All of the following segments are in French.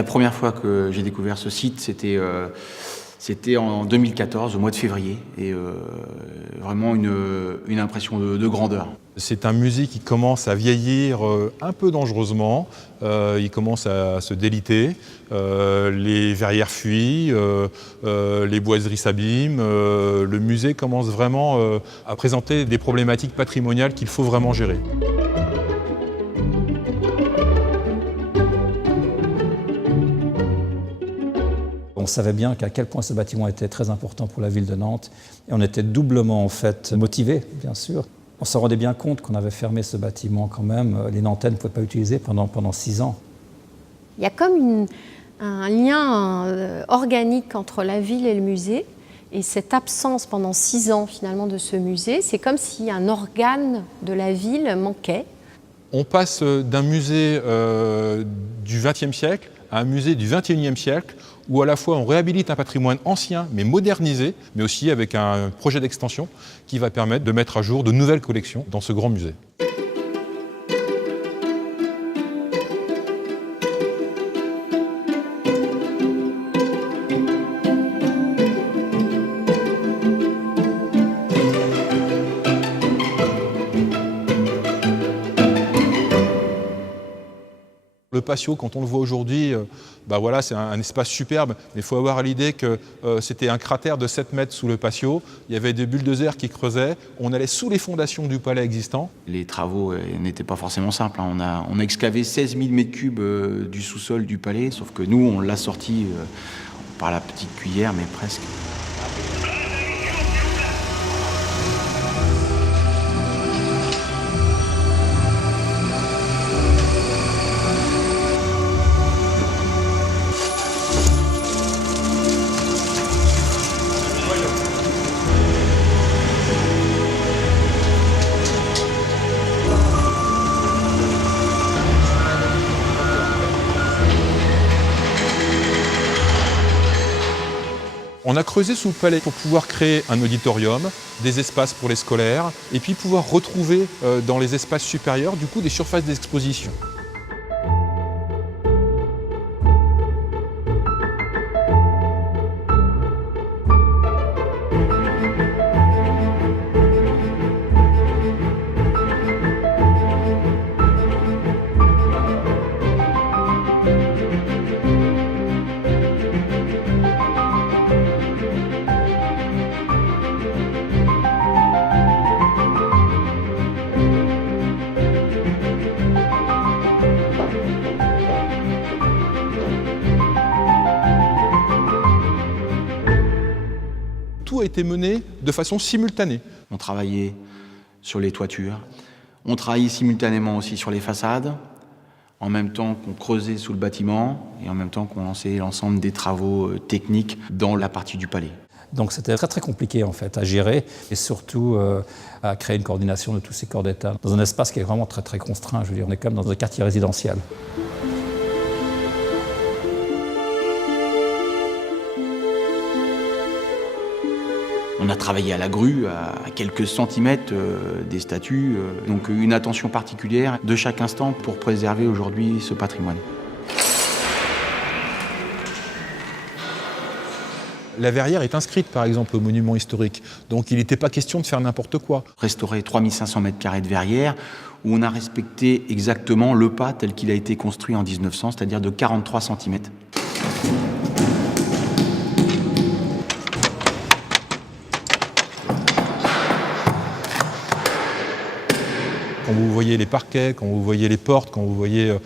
La première fois que j'ai découvert ce site, c'était en 2014, au mois de février, et vraiment une impression de grandeur. C'est un musée qui commence à vieillir un peu dangereusement, il commence à se déliter, les verrières fuient, les boiseries s'abîment, le musée commence vraiment à présenter des problématiques patrimoniales qu'il faut vraiment gérer. On savait bien qu'à quel point ce bâtiment était très important pour la ville de Nantes et on était doublement en fait motivés, bien sûr. On se rendait bien compte qu'on avait fermé ce bâtiment quand même. Les Nantais ne pouvaient pas l'utiliser pendant 6 ans. Il y a comme un lien organique entre la ville et le musée. Et cette absence pendant 6 ans finalement de ce musée, c'est comme si un organe de la ville manquait. On passe d'un musée du XXe siècle à un musée du XXIe siècle où à la fois on réhabilite un patrimoine ancien mais modernisé, mais aussi avec un projet d'extension qui va permettre de mettre à jour de nouvelles collections dans ce grand musée. Le patio, quand on le voit aujourd'hui, voilà, c'est un espace superbe, mais il faut avoir à l'idée que c'était un cratère de 7 mètres sous le patio, il y avait des bulldozers qui creusaient, on allait sous les fondations du palais existant. Les travaux n'étaient pas forcément simples, hein. On a excavé 16 000 mètres cubes du sous-sol du palais, sauf que nous, on l'a sorti par la petite cuillère, mais presque. On a creusé sous le palais pour pouvoir créer un auditorium, des espaces pour les scolaires, et puis pouvoir retrouver dans les espaces supérieurs du coup des surfaces d'exposition. Tout a été mené de façon simultanée. On travaillait sur les toitures, on travaillait simultanément aussi sur les façades, en même temps qu'on creusait sous le bâtiment et en même temps qu'on lançait l'ensemble des travaux techniques dans la partie du palais. Donc c'était très très compliqué en fait à gérer et surtout à créer une coordination de tous ces corps d'État dans un espace qui est vraiment très très contraint. Je veux dire, on est quand même dans un quartier résidentiel. On a travaillé à la grue, à quelques centimètres des statues, donc une attention particulière de chaque instant pour préserver aujourd'hui ce patrimoine. La verrière est inscrite par exemple au monument historique, donc il n'était pas question de faire n'importe quoi. Restaurer 3500 mètres carrés de verrière, où on a respecté exactement le pas tel qu'il a été construit en 1900, c'est-à-dire de 43 cm. Quand vous voyez les parquets, quand vous voyez les portes, quand vous voyez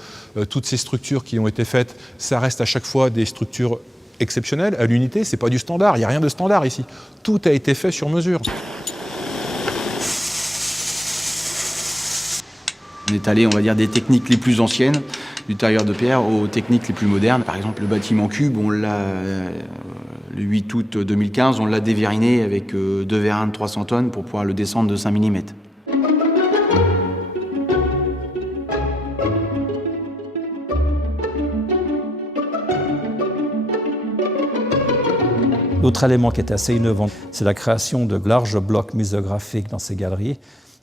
toutes ces structures qui ont été faites, ça reste à chaque fois des structures exceptionnelles, à l'unité, c'est pas du standard, il n'y a rien de standard ici. Tout a été fait sur mesure. On est allé, on va dire, des techniques les plus anciennes du tailleur de pierre aux techniques les plus modernes. Par exemple, le bâtiment cube, on l'a, le 8 août 2015, on l'a déverriné avec 2 vérins de 300 tonnes pour pouvoir le descendre de 5 mm. L'autre élément qui était assez innovant, c'est la création de larges blocs muséographiques dans ces galeries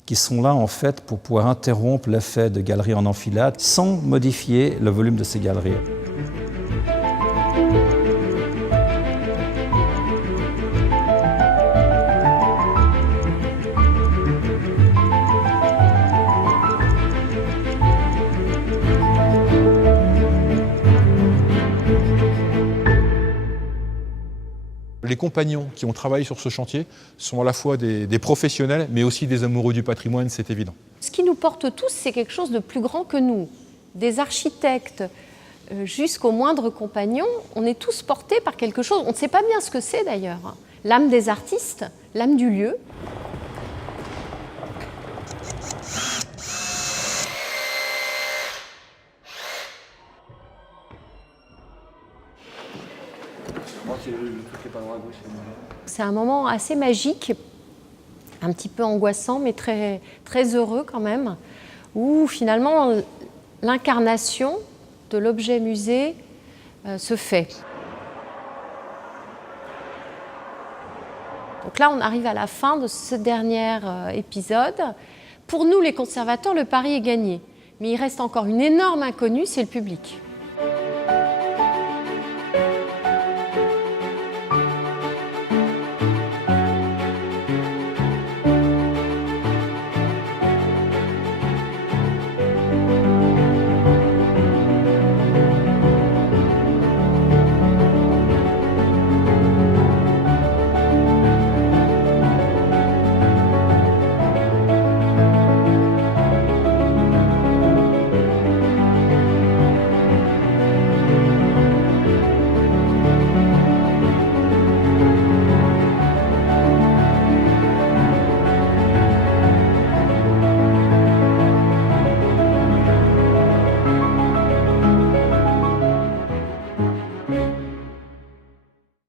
qui sont là en fait pour pouvoir interrompre l'effet de galeries en enfilade sans modifier le volume de ces galeries. les compagnons qui ont travaillé sur ce chantier sont à la fois des professionnels, mais aussi des amoureux du patrimoine, c'est évident. Ce qui nous porte tous, c'est quelque chose de plus grand que nous. Des architectes jusqu'aux moindres compagnons, on est tous portés par quelque chose. On ne sait pas bien ce que c'est d'ailleurs. L'âme des artistes, l'âme du lieu. C'est un moment assez magique, un petit peu angoissant, mais très, très heureux quand même, où finalement l'incarnation de l'objet musée se fait. Donc là, on arrive à la fin de ce dernier épisode. Pour nous, les conservateurs, le pari est gagné. Mais il reste encore une énorme inconnue, c'est le public.